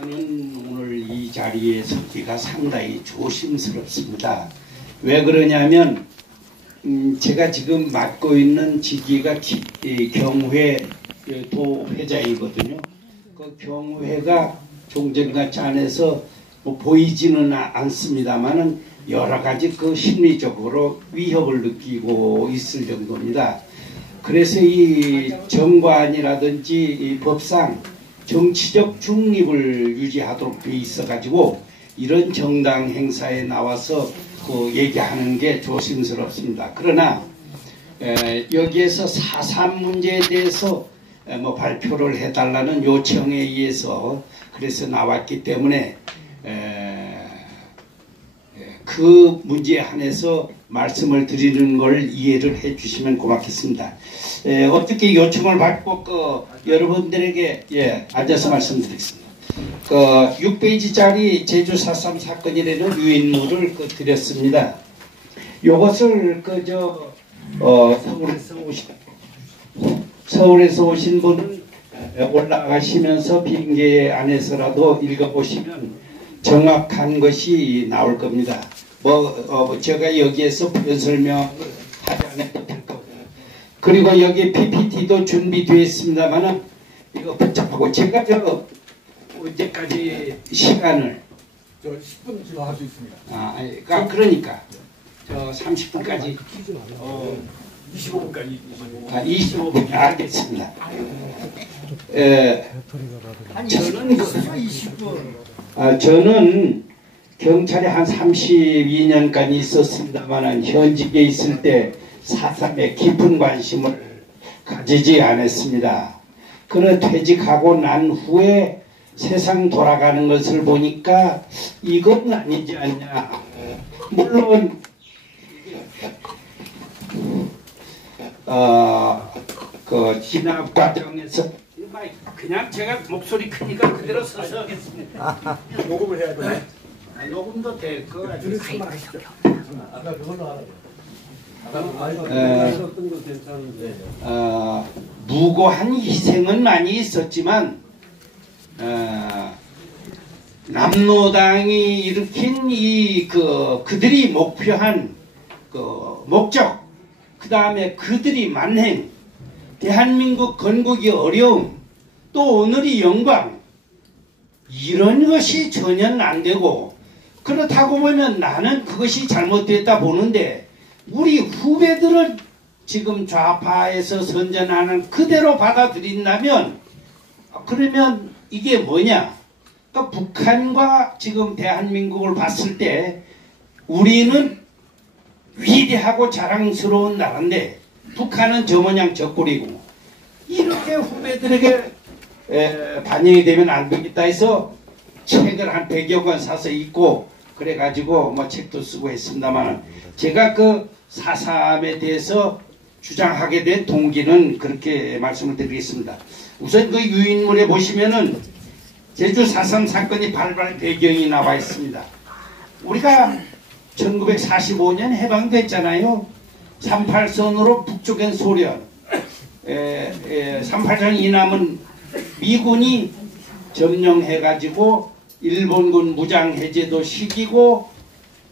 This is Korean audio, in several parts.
저는 오늘 이 자리에 서기가 상당히 조심스럽습니다. 왜 그러냐면 제가 지금 맡고 있는 직위가 경회 도회장이거든요. 그 경회가 종전같이 안에서 뭐 보이지는 않습니다만은 여러 가지 그 심리적으로 위협을 느끼고 있을 정도입니다. 그래서 이 정관이라든지 이 법상 정치적 중립을 유지하도록 돼 있어 가지고 이런 정당 행사에 나와서 그 얘기하는 게 조심스럽습니다. 그러나 여기에서 4.3 문제에 대해서 뭐 발표를 해달라는 요청에 의해서 그래서 나왔기 때문에 그 문제에 한해서 말씀을 드리는 걸 이해를 해 주시면 고맙겠습니다. 어떻게 요청을 받고 여러분들에게 앉아서 말씀드리겠습니다. 6페이지짜리 제주 4.3 사건이라는 유인물을 드렸습니다. 요것을 서울에서 오신 분은 올라가시면서 비행기 안에서라도 읽어보시면 정확한 것이 나올 겁니다. 제가 여기에서 부연 설명을 하지 않아도 될 거고요. 그리고 여기 PPT도 준비되어 있습니다만은 이거 복잡하고 제가 언제까지 시간을 10분 지금 할 수 있습니다. 그러니까 저 30분까지 25분까지 25분 알겠습니다. 저는 경찰에 한 32년간 있었습니다만 현직에 있을 때 4.3에 깊은 관심을 가지지 않았습니다. 그러 퇴직하고 난 후에 세상 돌아가는 것을 보니까 이건 아니지 않냐. 물론 그 진압 과정에서 그냥 제가 목소리 크니까 그대로 서서 하겠습니다. 녹음을 해야 되네. 녹음도 될 거 같아요. 아까 그걸로 하라고요. 무고한 희생은 많이 있었지만 남로당이 일으킨 그들이 목표한 그 목적, 그 다음에 그들이 만행, 대한민국 건국이 어려움, 또 오늘이 영광, 이런 것이 전혀 안 되고, 그렇다고 보면 나는 그것이 잘못됐다 보는데 우리 후배들은 지금 좌파에서 선전하는 그대로 받아들인다면 그러면 이게 뭐냐? 그러니까 북한과 지금 대한민국을 봤을 때 우리는 위대하고 자랑스러운 나라인데 북한은 저 모양 저 꼴이고, 이렇게 후배들에게 반영이 되면 안 되겠다 해서 책을 한 100여 권 사서 읽고 그래가지고 뭐 책도 쓰고 했습니다만, 제가 그 4.3에 대해서 주장하게 된 동기는 그렇게 말씀을 드리겠습니다. 우선 그 유인물에 보시면은 제주 4.3 사건이 발발 배경이 나와 있습니다. 우리가 1945년 해방됐잖아요. 38선으로 북쪽엔 소련, 38선 이남은 미군이 점령해가지고 일본군 무장해제도 시키고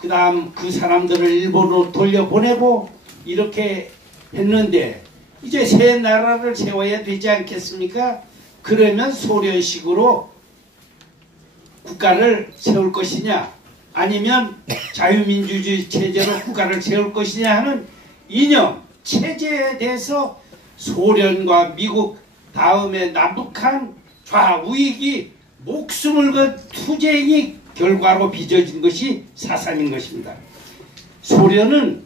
그 다음 그 사람들을 일본으로 돌려보내고 이렇게 했는데 이제 새 나라를 세워야 되지 않겠습니까? 그러면 소련식으로 국가를 세울 것이냐 아니면 자유민주주의 체제로 국가를 세울 것이냐 하는 이념, 체제에 대해서 소련과 미국 다음에 남북한 좌우익이 목숨을 건 투쟁이 결과로 빚어진 것이 4.3인 것입니다. 소련은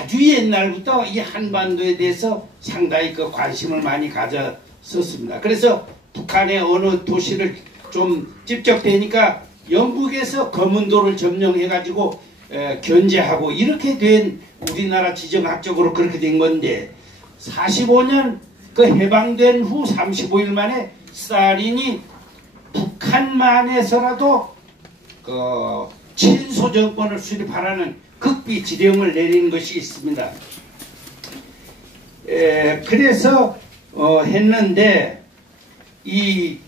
아주 옛날부터 이 한반도에 대해서 상당히 그 관심을 많이 가졌었습니다. 그래서 북한의 어느 도시를 좀 찝적대니까 영국에서 검은도를 점령해가지고 견제하고 이렇게 된 우리나라 지정학적으로 그렇게 된 건데 45년 그 해방된 후 35일 만에 스탈린이 북한만에서라도 그 친소 정권을 수립하라는 극비 지령을 내린 것이 있습니다. 그래서 했는데 이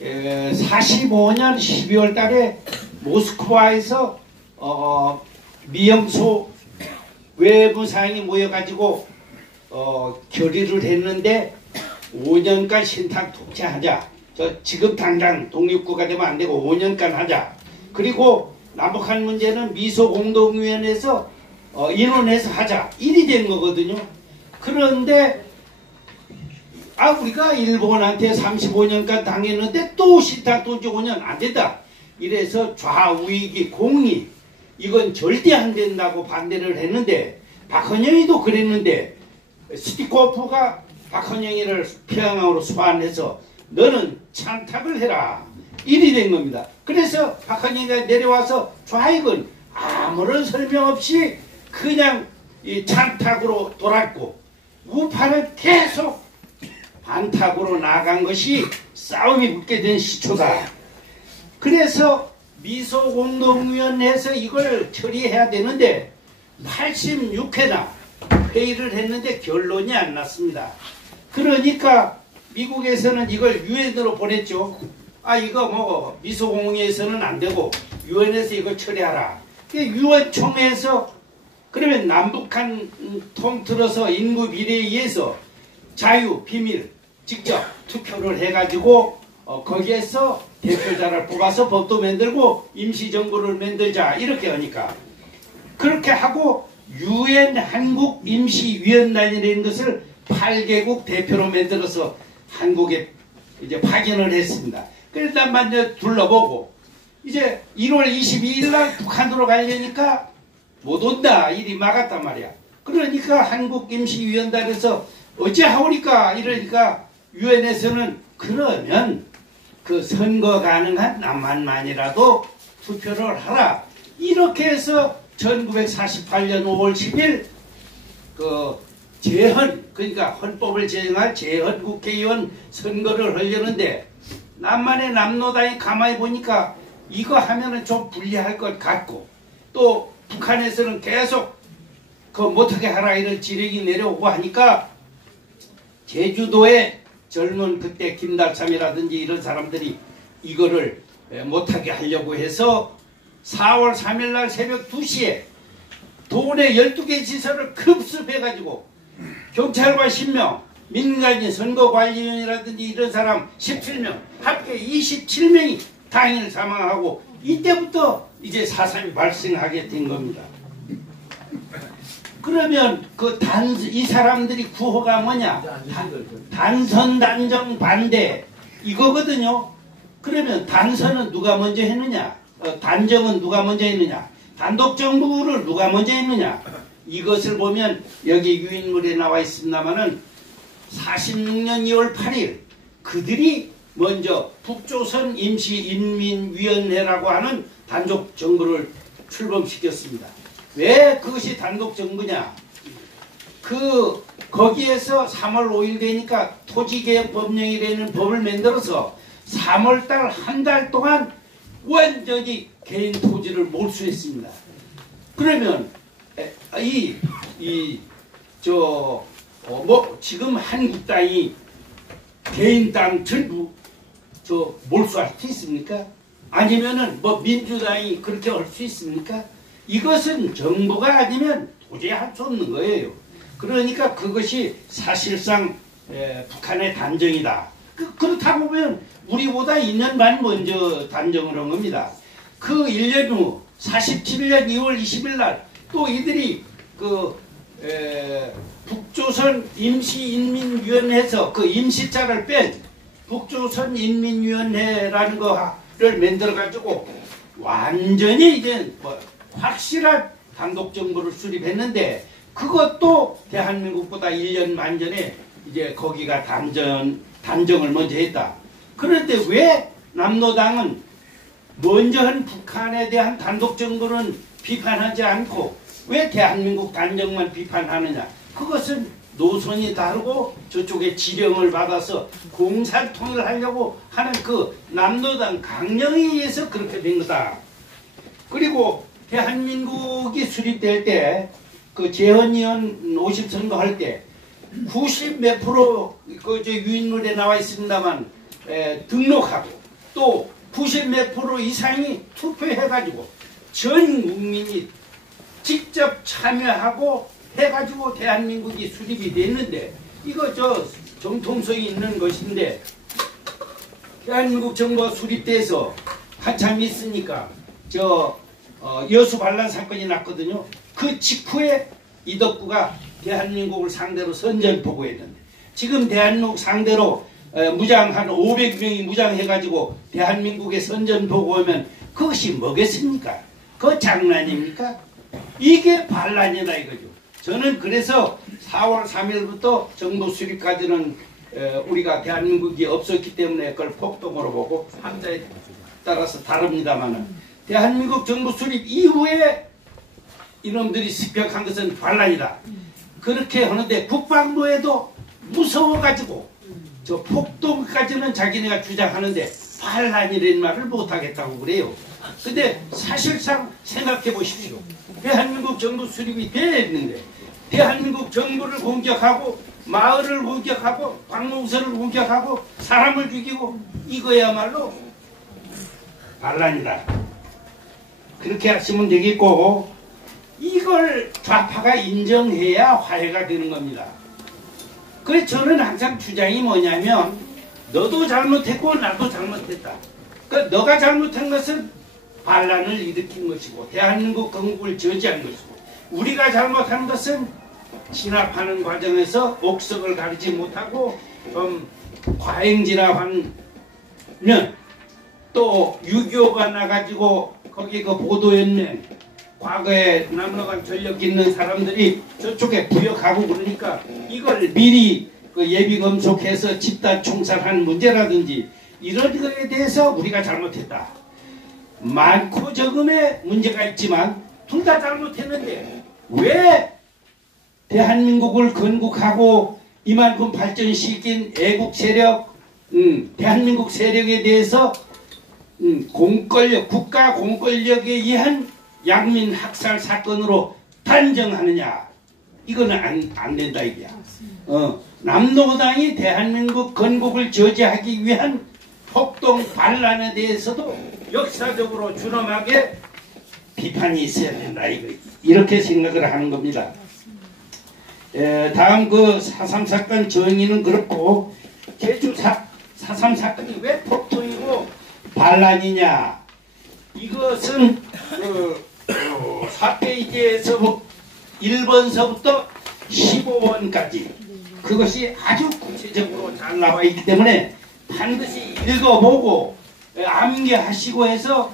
45년 12월 달에 모스크바에서 미영소 외무상이 모여가지고 결의를 했는데 5년간 신탁 독재하자. 지금 당장 독립국가 되면 안 되고 5년간 하자. 그리고 남북한 문제는 미소공동위원회에서 인원해서 하자. 일이 된 거거든요. 그런데 우리가 일본한테 35년간 당했는데 또 신탁 독재 5년 안 된다. 이래서 좌우익이 공이 이건 절대 안 된다고 반대를 했는데 박헌영이도 그랬는데 스티코프가 박헌영이를 평양으로 소환해서 너는 찬탁을 해라. 일이 된 겁니다. 그래서 박헌영이가 내려와서 좌익은 아무런 설명 없이 그냥 이 찬탁으로 돌았고 우파는 계속 반탁으로 나간 것이 싸움이 붙게 된 시초다. 그래서 미소공동위원회에서 이걸 처리해야 되는데 86회나 회의를 했는데 결론이 안 났습니다. 그러니까 미국에서는 이걸 유엔으로 보냈죠. 이거 뭐 미소공회에서는 안 되고 유엔에서 이걸 처리하라. 유엔 총회에서 그러면 남북한 통틀어서 인구 비례에 의해서 자유, 비밀, 직접 투표를 해가지고 거기에서 대표자를 뽑아서 법도 만들고 임시정부를 만들자 이렇게 하니까 그렇게 하고 유엔 한국 임시위원단이라는 것을 8개국 대표로 만들어서 한국에 이제 파견을 했습니다. 그래서 먼저 둘러보고 이제 1월 22일 날 북한으로 가려니까 못 온다. 일이 막았단 말이야. 그러니까 한국 임시위원단에서 어찌 하오니까 이러니까 유엔에서는 그러면 그 선거 가능한 남한만이라도 투표를 하라. 이렇게 해서 1948년 5월 10일 그 재헌 그러니까 헌법을 제정할 재헌 국회의원 선거를 하려는데 남한의 남노당이 가만히 보니까 이거 하면은 좀 불리할 것 같고 또 북한에서는 계속 그 못하게 하라 이런 지령이 내려오고 하니까 제주도에 젊은 그때 김다참이라든지 이런 사람들이 이거를 못하게 하려고 해서 4월 3일 날 새벽 2시에 도내 12개 시설을 급습해가지고 경찰관 10명, 민간인 선거관리위원이라든지 이런 사람 17명, 합계 27명이 당일 사망하고 이때부터 이제 사상이 발생하게 된 겁니다. 그러면 이 사람들이 구호가 뭐냐? 단선 단정 반대 이거거든요. 그러면 단선은 누가 먼저 했느냐? 단정은 누가 먼저 했느냐? 단독 정부를 누가 먼저 했느냐? 이것을 보면 여기 유인물에 나와 있습니다만은 46년 2월 8일 그들이 먼저 북조선 임시인민위원회라고 하는 단독 정부를 출범시켰습니다. 왜 그것이 단독 정부냐? 거기에서 3월 5일 되니까 토지개혁 법령이라는 법을 만들어서 3월달 한 달 동안 완전히 개인 토지를 몰수했습니다. 그러면 지금 한국 땅이 개인 땅 전부 몰수할 수 있습니까? 아니면은 민주당이 그렇게 할 수 있습니까? 이것은 정부가 아니면 도저히 할 수 없는 거예요. 그러니까 그것이 사실상 북한의 단정이다. 그렇다고 보면 우리보다 2년 반 먼저 단정을 한 겁니다. 그 1년 후 47년 2월 20일 날 또 이들이 북조선 임시인민위원회에서 그 임시자를 뺀 북조선 인민위원회라는 거를 만들어가지고 완전히 이제 확실한 단독정부를 수립했는데 그것도 대한민국보다 1년 만 전에 이제 거기가 단정을 먼저 했다. 그런데 왜 남노당은 먼저 한 북한에 대한 단독정부는 비판하지 않고 왜 대한민국 단정만 비판하느냐? 그것은 노선이 다르고 저쪽에 지령을 받아서 공산통일을 하려고 하는 그 남노당 강령에 의해서 그렇게 된 거다. 그리고 대한민국이 수립될 때 그 재헌위원 50선거 할 때 90 몇 프로 유인물에 나와 있습니다만 등록하고 또 90 몇 프로 이상이 투표해가지고 전 국민이 직접 참여하고 해가지고 대한민국이 수립이 됐는데 이거 저 정통성이 있는 것인데 대한민국 정부가 수립돼서 한참 있으니까 여수 반란 사건이 났거든요. 그 직후에 이덕구가 대한민국을 상대로 선전포고했는데 지금 대한민국 상대로 무장 한 500명이 무장해가지고 대한민국에 선전포고하면 그것이 뭐겠습니까? 그거 장난입니까? 이게 반란이다 이거죠. 저는 그래서 4월 3일부터 정부 수립까지는 우리가 대한민국이 없었기 때문에 그걸 폭동으로 보고 한자에 따라서 다릅니다만 대한민국 정부 수립 이후에 이놈들이 습격한 것은 반란이다. 그렇게 하는데 국방부에도 무서워가지고 저 폭동까지는 자기네가 주장하는데 반란이라는 말을 못하겠다고 그래요. 근데 사실상 생각해 보십시오. 대한민국 정부 수립이 됐는데 대한민국 정부를 공격하고 마을을 공격하고 관공서를 공격하고 사람을 죽이고 이거야말로 반란이다. 그렇게 하시면 되겠고 이걸 좌파가 인정해야 화해가 되는 겁니다. 그래서 저는 항상 주장이 뭐냐면 너도 잘못했고 나도 잘못했다. 그러니까 너가 잘못한 것은 반란을 일으킨 것이고 대한민국 건국을 저지한 것이고 우리가 잘못한 것은 진압하는 과정에서 옥석을 가리지 못하고 좀 과잉진압하면 또 6.25가 나가지고 거기 그 보도연맹 과거에 남로간 전력 있는 사람들이 저쪽에 부역하고 그러니까 이걸 미리 그 예비 검속해서 집단 총살한 문제라든지 이런 거에 대해서 우리가 잘못했다. 많고 적음의 문제가 있지만 둘 다 잘못했는데 왜 대한민국을 건국하고 이만큼 발전시킨 애국 세력, 대한민국 세력에 대해서 공권력, 국가 공권력에 의한 양민 학살 사건으로 단정하느냐? 이거는 안 된다 이거야. 남노당이 대한민국 건국을 저지하기 위한 폭동 반란에 대해서도 역사적으로 준엄하게 비판이 있어야 된다 이거 이렇게 생각을 하는 겁니다. 다음 그 4.3 사건 정의는 그렇고 제주 4.3 사건이 왜 폭동이고 반란이냐? 이것은 그 4페이지에서 1번서부터 15번까지 그것이 아주 구체적으로 잘 나와 있기 때문에 반드시 읽어보고 암기하시고 해서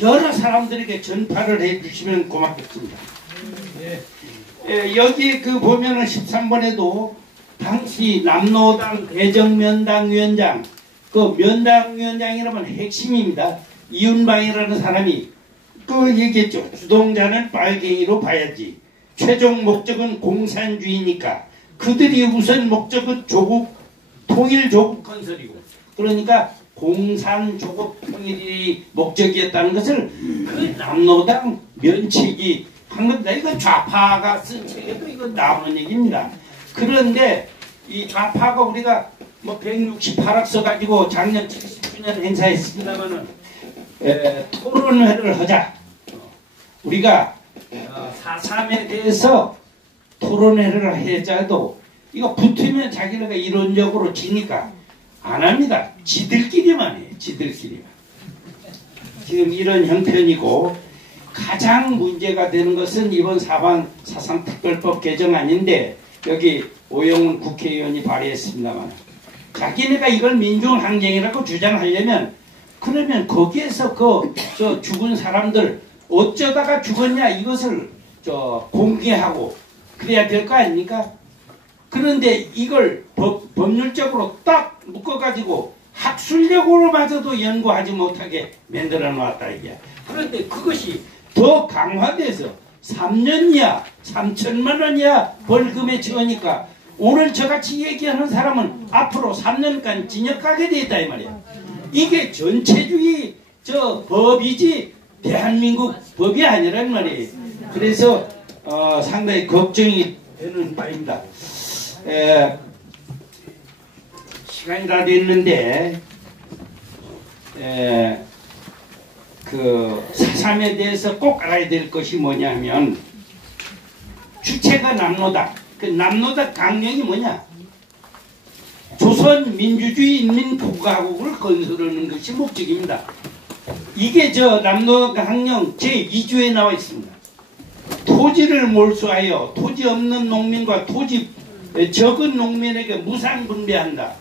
여러 사람들에게 전파를 해주시면 고맙겠습니다. 여기 그 보면은 13번에도 당시 남노당 대정면당 위원장 그 면당 위원장이라면 핵심입니다. 이윤방이라는 사람이 그 얘기했죠. 주동자는 빨갱이로 봐야지. 최종 목적은 공산주의니까 그들이 우선 목적은 조국 통일 조국 건설이고 그러니까 공산 조국 통일이 목적이었다는 것을 그 남노당 면책이 한 겁니다. 이건 좌파가 쓴 책에도 이건 나오는 얘기입니다. 그런데 이 좌파가 우리가 뭐 168억 써가지고 작년 70주년 행사했습니다만은 토론회를 하자. 우리가 4.3에 대해서 토론회를 해자도 이거 붙으면 자기네가 이론적으로 지니까 안 합니다. 지들끼리만 해요. 지들끼리만. 지금 이런 형편이고 가장 문제가 되는 것은 이번 4.3 특별법 개정안인데 여기 오영훈 국회의원이 발의했습니다만 자기네가 이걸 민중항쟁이라고 주장하려면 그러면 거기에서 저 죽은 사람들 어쩌다가 죽었냐 이것을 공개하고 그래야 될 거 아닙니까? 그런데 이걸 법률적으로 딱 묶어가지고 학술적으로마저도 연구하지 못하게 만들어 놨다 이게. 그런데 그것이 더 강화돼서 3년 이하 3천만 원 이하 벌금에 처하니까 오늘 저같이 얘기하는 사람은 앞으로 3년간 징역 가게 돼 있다 이 말이야. 이게 전체주의 법이지 대한민국 법이 아니란 말이에요. 그래서 상당히 걱정이 되는 바입니다. 시간이 다 됐는데 그 4.3에 대해서 꼭 알아야 될 것이 뭐냐면 주체가 남로당. 그 남로당 강령이 뭐냐? 조선 민주주의 인민국가국을 건설하는 것이 목적입니다. 이게 저 남로당 강령 제2조에 나와 있습니다. 토지를 몰수하여 토지 없는 농민과 토지 적은 농민에게 무상 분배한다.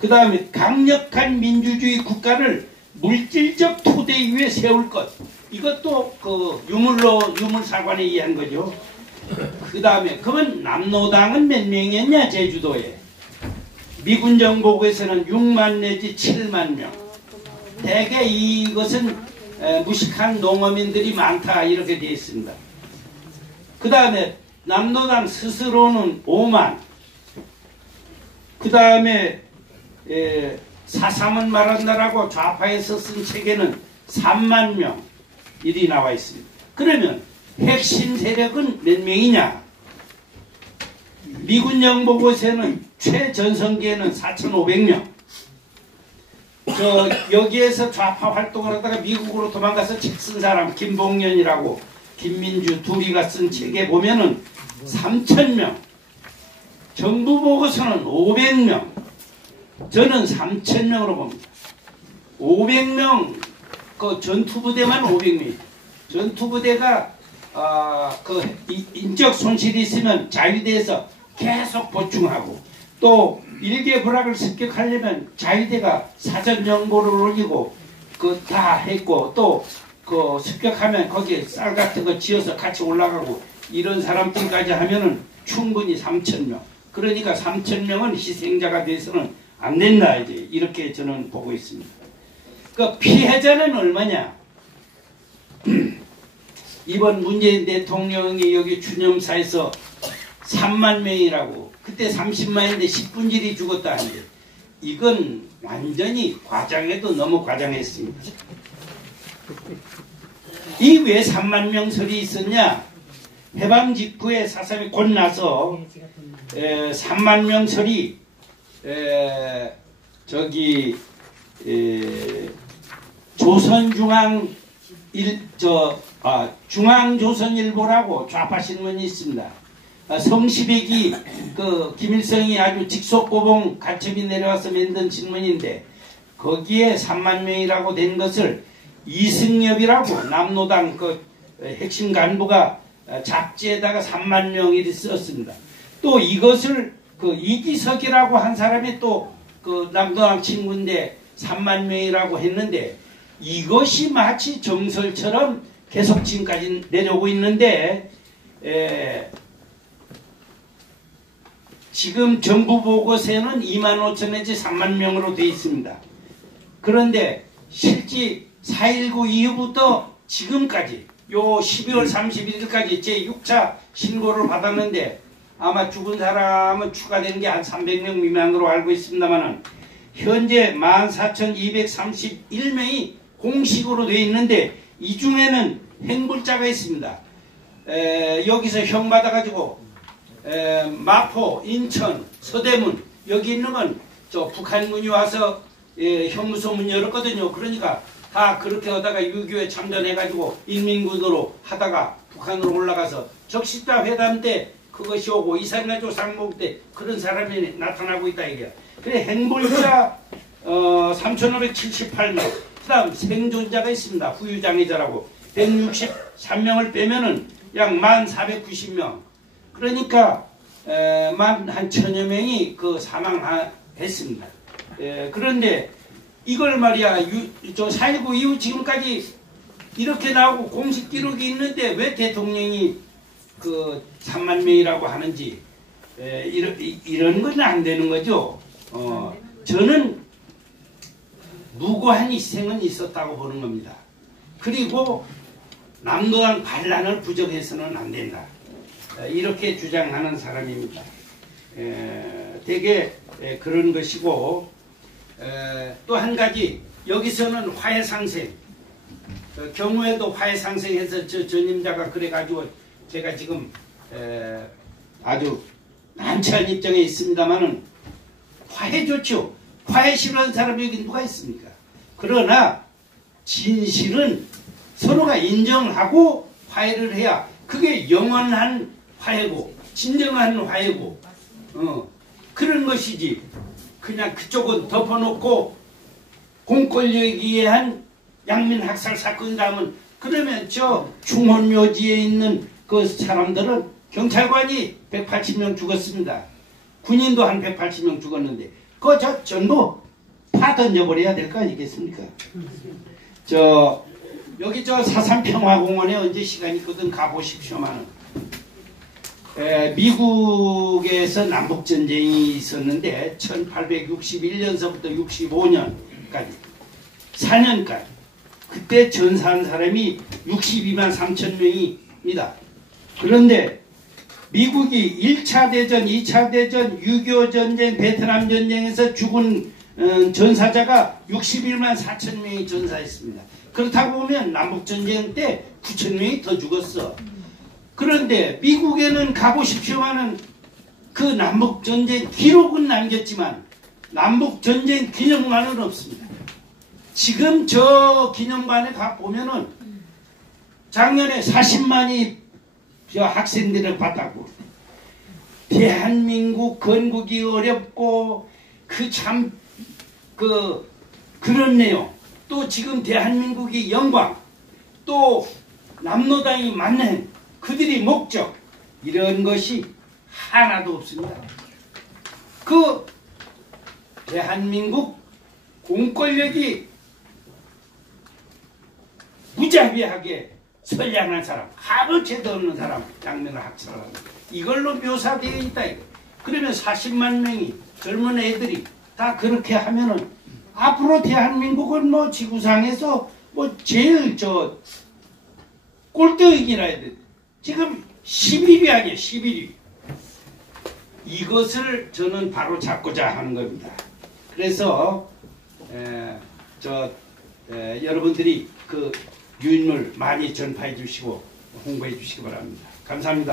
그 다음에 강력한 민주주의 국가를 물질적 토대 위에 세울 것. 이것도 그 유물사관에 의한 거죠. 그 다음에 그러면 남로당은 몇 명이었냐 제주도에. 미군 정보국에서는 6만 내지 7만 명. 대개 이것은 무식한 농어민들이 많다 이렇게 되어 있습니다. 그 다음에 남로당 스스로는 5만. 그 다음에 4.3은 말한다라고 좌파에서 쓴 책에는 3만 명 일이 나와 있습니다. 그러면 핵심 세력은 몇 명이냐? 미군 정보국에서는 최전성기에는 4,500명. 여기에서 좌파 활동을 하다가 미국으로 도망가서 책 쓴 사람 김봉년이라고 김민주 둘이가 쓴 책에 보면은 3,000명. 정부 보고서는 500명. 저는 3,000명으로 봅니다. 500명, 그 전투부대만 500명. 전투부대가 그 인적 손실이 있으면 자위대에서 계속 보충하고 또 일개불락을 습격하려면 자위대가 사전 정보를 올리고 그 다 했고 또 그 습격하면 거기에 쌀 같은 거 지어서 같이 올라가고 이런 사람들까지 하면은 충분히 3,000명. 그러니까 3,000명은 희생자가 돼서는 안 된다 이제 이렇게 저는 보고 있습니다. 그 피해자는 얼마냐? 이번 문재인 대통령이 여기 추념사에서 3만 명이라고 그때 30만인데 10분질이 죽었다 하는데 이건 완전히 과장해도 너무 과장했습니다. 이 왜 3만 명설이 있었냐? 해방 직후에 4.3이 곧 나서 3만 명설이 중앙조선일보라고 좌파 신문이 있습니다. 성시백이 그 김일성이 아주 직속고봉 간첩이 내려와서 만든 신문인데 거기에 3만 명이라고 된 것을 이승엽이라고 남로당 그 핵심 간부가 잡지에다가 3만 명이 썼습니다. 또 이것을 그 이기석이라고 한 사람이 또 그 남로당 친구인데 3만 명이라고 했는데 이것이 마치 정설처럼 계속 지금까지 내려오고 있는데 지금 정부 보고서에는 2만 5천 내지 3만 명으로 되어 있습니다. 그런데 실제 4.19 이후부터 지금까지 요 12월 31일까지 제 6차 신고를 받았는데 아마 죽은 사람은 추가되는 게 한 300명 미만으로 알고 있습니다만 현재 14,231명이 공식으로 되어 있는데 이 중에는 행불자가 있습니다. 여기서 형 받아가지고 마포, 인천, 서대문 여기 있는 건 저 북한군이 와서 형무소 문 열었거든요. 그러니까 다 그렇게 하다가 6.25에 참전해가지고 인민군으로 하다가 북한으로 올라가서 적십자 회담 때 그것이 오고 이산가족 상봉 때 그런 사람이 나타나고 있다 이게. 그래 행불자 3,578명. 그 다음 생존자가 있습니다. 후유장애자라고 163명을 빼면은 약 1,490명. 그러니까 만 한 1,000여 명이 그 사망했습니다. 그런데 이걸 말이야 저 4.19 이후 지금까지 이렇게 나오고 공식 기록이 있는데 왜 대통령이 그 3만 명이라고 하는지 이런 건 안 되는 거죠. 저는 무고한 희생은 있었다고 보는 겁니다. 그리고 남로당 반란을 부정해서는 안 된다. 이렇게 주장하는 사람입니다. 되게 그런 것이고 또 한 가지 여기서는 화해상생 경우에도 화해상생해서 저 전임자가 그래가지고 제가 지금 아주 난처한 입장에 있습니다만은 화해 좋죠. 화해 싫어하는 사람이 여기 누가 있습니까? 그러나 진실은 서로가 인정하고 화해를 해야 그게 영원한 화해고 진정한 화해고 그런 것이지. 그냥 그쪽은 덮어놓고 공권력에 의한 양민 학살 사건이라면 그러면 저 중원묘지에 있는 그 사람들은 경찰관이 180명 죽었습니다. 군인도 한 180명 죽었는데 그거 저 전부 파 던져버려야 될 거 아니겠습니까? 여기 저 사삼평화공원에 언제 시간 있거든 가보십시오만은. 미국에서 남북전쟁이 있었는데 1861년서부터 65년까지 4년까지 그때 전사한 사람이 62만 3천 명입니다. 그런데 미국이 1차 대전, 2차 대전, 6.25 전쟁, 베트남 전쟁에서 죽은 전사자가 61만 4천 명이 전사했습니다. 그렇다고 보면 남북전쟁 때 9천 명이 더 죽었어. 그런데 미국에는 가보십시오만은 그 남북전쟁 기록은 남겼지만 남북전쟁 기념관은 없습니다. 지금 저 기념관에 가보면은 작년에 40만이 저 학생들을 봤다고. 대한민국 건국이 어렵고 그런 내용, 또 지금 대한민국이 영광, 또 남로당이 만행, 그들이 목적, 이런 것이 하나도 없습니다. 그 대한민국 공권력이 무자비하게 선량한 사람, 값어치도 없는 사람 양면을 학살하는 이걸로 묘사되어 있다. 그러면 40만 명이 젊은 애들이 다 그렇게 하면은 앞으로 대한민국은 뭐 지구상에서 뭐 제일 저 꼴등이라 해야 돼. 지금 11위 아니에요. 11위. 이것을 저는 바로 잡고자 하는 겁니다. 그래서 여러분들이 그 유인물 많이 전파해 주시고 홍보해 주시기 바랍니다. 감사합니다.